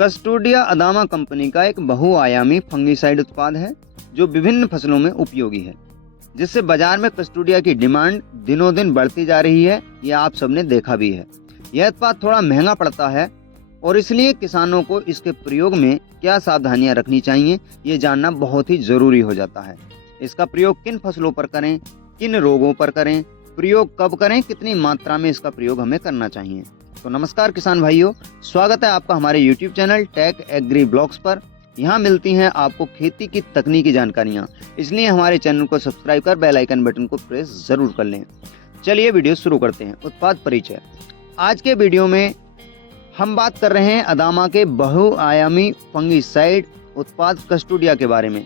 Custodia Adamah company का एक बहुआयामी फंगिसाइड उत्पाद है जो विभिन्न फसलों में उपयोगी है, जिससे बाजार में कस्टोडिया की डिमांड दिनों दिन बढ़ती जा रही है। यह आप सबने देखा भी है। यह उत्पाद थोड़ा महंगा पड़ता है और इसलिए किसानों को इसके प्रयोग में क्या सावधानियां रखनी चाहिए ये जानना बहुत ही जरूरी हो जाता है। इसका प्रयोग किन फसलों पर करें, किन रोगों पर करें, प्रयोग कब करें, कितनी मात्रा में इसका प्रयोग हमें करना चाहिए। तो नमस्कार किसान भाइयों, स्वागत है आपका हमारे YouTube channel tech agri blogs पर। यहाँ मिलती हैं आपको खेती की तकनीकी जानकारियाँ, इसलिए हमारे चैनल को सब्सक्राइब कर बेल आइकन बटन को प्रेस जरूर कर लें। चलिए वीडियो शुरू करते हैं। उत्पाद परिचय। आज के वीडियो में हम बात कर रहे हैं अदामा के बहुआयामी फंगिसाइड उत्पाद कस्टोडिया के बारे में।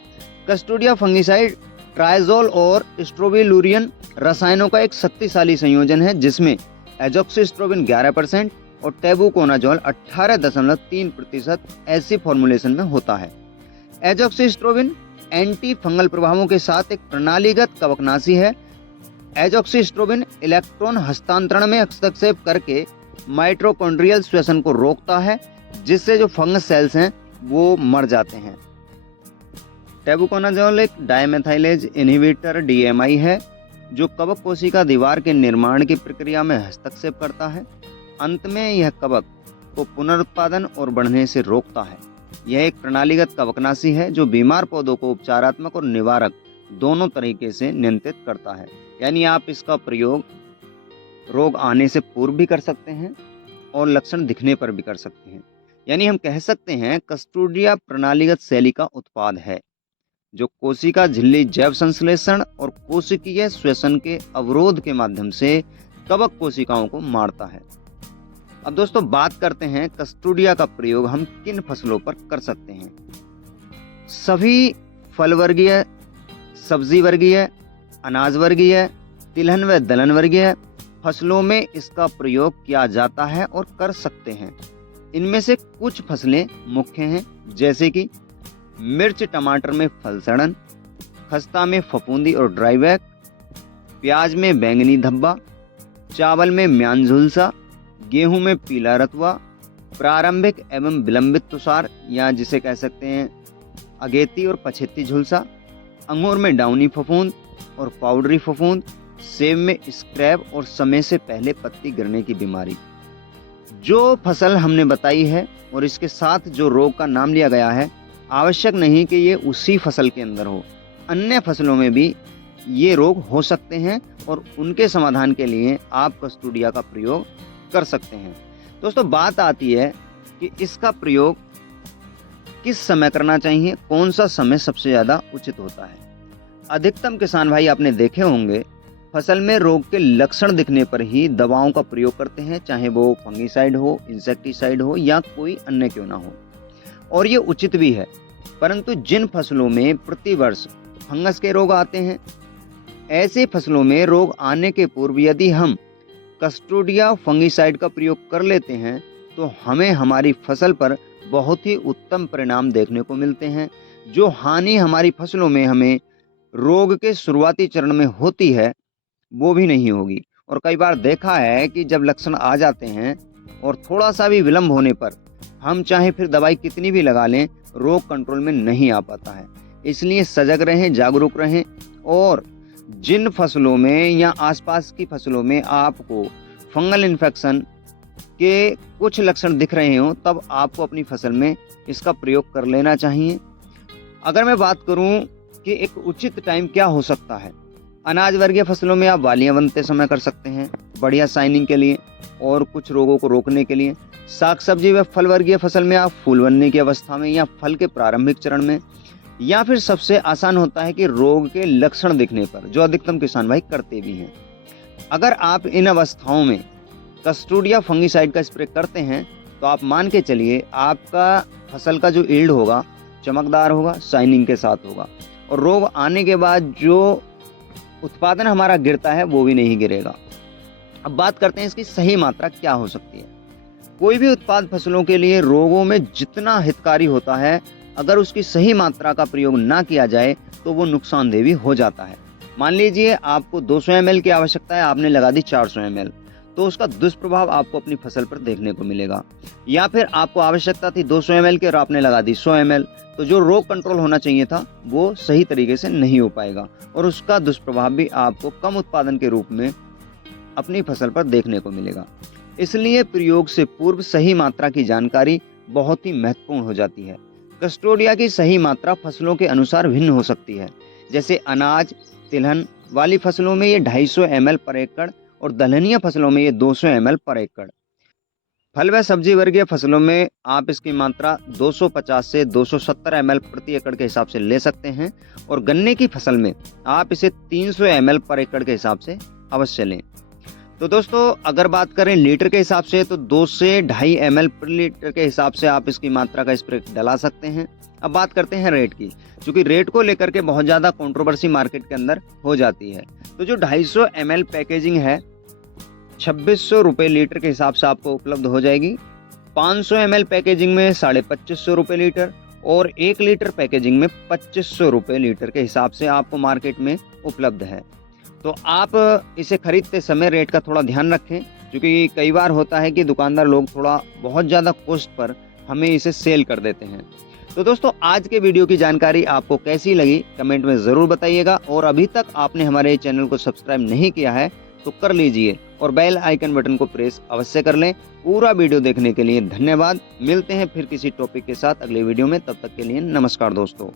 कस्टोडिया फंगिसाइड ट्राइजोल और स्ट्रोबिलुरिन रसायनों का एक शक्तिशाली संयोजन है, जिसमें एजॉक्सिस्ट्रोबिन 11% और टेबुकोनाजोल 18.3% ऐसी फॉर्मुलेशन में होता है। एजॉक्सिस्ट्रोबिन एंटी फंगल प्रभावों के साथ एक प्रणालीगत कवकनाशी है। एजॉक्सिस्ट्रोबिन इलेक्ट्रॉन हस्तांतरण में हस्तक्षेप करके माइटोकॉन्ड्रियल श्वसन को रोकता है, जिससे जो फंगस सेल्स हैं वो मर जाते हैं। टेबुकोनाजोल एक डायमेथाइलेज इनहिबिटर DMI है जो कवक कोशिका दीवार के निर्माण की प्रक्रिया में हस्तक्षेप करता है। अंत में यह कवक को पुनरुत्पादन और बढ़ने से रोकता है। यह एक प्रणालीगत कवकनाशी है जो बीमार पौधों को उपचारात्मक और निवारक दोनों तरीके से नियंत्रित करता है। यानी आप इसका प्रयोग रोग आने से पूर्व भी कर सकते हैं और लक्षण दिखने पर भी कर सकते हैं। यानी हम कह सकते हैं कस्टोडिया प्रणालीगत शैली का उत्पाद है जो कोशिका झिल्ली जैव संश्लेषण और कोशिकीय श्वसन के अवरोध के माध्यम से कवक कोशिकाओं को मारता है। अब दोस्तों बात करते हैं कस्टोडिया का प्रयोग हम किन फसलों पर कर सकते हैं। सभी फल वर्गीय, सब्जी वर्गीय, अनाज वर्गीय, तिलहन व दलहन वर्गीय फसलों में इसका प्रयोग किया जाता है और कर सकते हैं। इनमें से कुछ फसलें मुख्य हैं, जैसे कि मिर्च टमाटर में फल सड़न, खस्ता में फफूंदी और ड्राई बैक, प्याज में बैंगनी धब्बा, चावल में म्यान झुलसा, गेहूं में पीला रतुआ, प्रारंभिक एवं विलंबित तुषार या जिसे कह सकते हैं अगेती और पछेती झुलसा, अंगूर में डाउनी फफूंद और पाउडरी फफूंद, सेब में स्क्रैब और समय से पहले पत्ती गिरने की बीमारी। जो फसल हमने बताई है और इसके साथ जो रोग का नाम लिया गया है, आवश्यक नहीं कि ये उसी फसल के अंदर हो, अन्य फसलों में भी ये रोग हो सकते हैं और उनके समाधान के लिए आप कस्टोडिया का प्रयोग कर सकते हैं। दोस्तों बात आती है कि इसका प्रयोग किस समय करना चाहिए, कौन सा समय सबसे ज़्यादा उचित होता है। अधिकतम किसान भाई आपने देखे होंगे फसल में रोग के लक्षण दिखने पर ही दवाओं का प्रयोग करते हैं, चाहे वो फंगिसाइड हो, इंसेक्टिसाइड हो या कोई अन्य क्यों ना हो, और ये उचित भी है। परंतु जिन फसलों में प्रतिवर्ष फंगस के रोग आते हैं, ऐसे फसलों में रोग आने के पूर्व यदि हम कस्टोडिया फंगिसाइड का प्रयोग कर लेते हैं तो हमें हमारी फसल पर बहुत ही उत्तम परिणाम देखने को मिलते हैं। जो हानि हमारी फसलों में हमें रोग के शुरुआती चरण में होती है वो भी नहीं होगी। और कई बार देखा है कि जब लक्षण आ जाते हैं और थोड़ा सा भी विलंब होने पर हम चाहे फिर दवाई कितनी भी लगा लें, रोग कंट्रोल में नहीं आ पाता है। इसलिए सजग रहें, जागरूक रहें, और जिन फसलों में या आसपास की फसलों में आपको फंगल इन्फेक्शन के कुछ लक्षण दिख रहे हों, तब आपको अपनी फसल में इसका प्रयोग कर लेना चाहिए। अगर मैं बात करूं कि एक उचित टाइम क्या हो सकता है, अनाज वर्गीय फसलों में आप वालियां बनते समय कर सकते हैं, बढ़िया शाइनिंग के लिए और कुछ रोगों को रोकने के लिए। साग सब्जी व फल वर्गीय फसल में आप फूल बनने की अवस्था में या फल के प्रारंभिक चरण में, या फिर सबसे आसान होता है कि रोग के लक्षण दिखने पर, जो अधिकतम किसान भाई करते भी हैं। अगर आप इन अवस्थाओं में कस्टोडिया फंगिसाइड का स्प्रे करते हैं तो आप मान के चलिए आपका फसल का जो यील्ड होगा चमकदार होगा, शाइनिंग के साथ होगा, और रोग आने के बाद जो उत्पादन हमारा गिरता है वो भी नहीं गिरेगा। अब बात करते हैं इसकी सही मात्रा क्या हो सकती है। कोई भी उत्पाद फसलों के लिए रोगों में जितना हितकारी होता है, अगर उसकी सही मात्रा का प्रयोग ना किया जाए तो वो नुकसानदेह भी हो जाता है। मान लीजिए आपको 200 ml की आवश्यकता है, आपने लगा दी 400 ml, तो उसका दुष्प्रभाव आपको अपनी फसल पर देखने को मिलेगा। या फिर आपको आवश्यकता थी 200 ml की और आपने लगा दी 100 ml, तो जो रोग कंट्रोल होना चाहिए था वो सही तरीके से नहीं हो पाएगा और उसका दुष्प्रभाव भी आपको कम उत्पादन के रूप में अपनी फसल पर देखने को मिलेगा। इसलिए प्रयोग से पूर्व सही मात्रा की जानकारी बहुत ही महत्वपूर्ण हो जाती है। कस्टोडिया की सही मात्रा फसलों के अनुसार भिन्न हो सकती है। जैसे अनाज तिलहन वाली फसलों में ये 250 ml पर एकड़ और दलहनिया फसलों में ये 200 ml पर एकड़। फल व सब्जी वर्गीय फसलों में आप इसकी मात्रा 250 से 270 ml प्रति एकड़ के हिसाब से ले सकते हैं और गन्ने की फसल में आप इसे 300 ml पर एकड़ के हिसाब से अवश्य लें। तो दोस्तों अगर बात करें लीटर के हिसाब से तो 2 से 2.5 ml पर लीटर के हिसाब से आप इसकी मात्रा का स्प्रे डला सकते हैं। अब बात करते हैं रेट की, क्योंकि रेट को लेकर के बहुत ज़्यादा कंट्रोवर्सी मार्केट के अंदर हो जाती है। तो जो 250 ml पैकेजिंग है 2600 रुपये लीटर के हिसाब से आपको उपलब्ध हो जाएगी। 500 ml पैकेजिंग में 2550 रुपये लीटर और 1 लीटर पैकेजिंग में 2500 रुपये लीटर के हिसाब से आपको मार्केट में उपलब्ध है। तो आप इसे खरीदते समय रेट का थोड़ा ध्यान रखें, क्योंकि कई बार होता है कि दुकानदार लोग थोड़ा बहुत ज़्यादा कॉस्ट पर हमें इसे सेल कर देते हैं। तो दोस्तों आज के वीडियो की जानकारी आपको कैसी लगी कमेंट में ज़रूर बताइएगा और अभी तक आपने हमारे चैनल को सब्सक्राइब नहीं किया है तो कर लीजिए और बेल आइकन बटन को प्रेस अवश्य कर लें। पूरा वीडियो देखने के लिए धन्यवाद। मिलते हैं फिर किसी टॉपिक के साथ अगले वीडियो में, तब तक के लिए नमस्कार दोस्तों।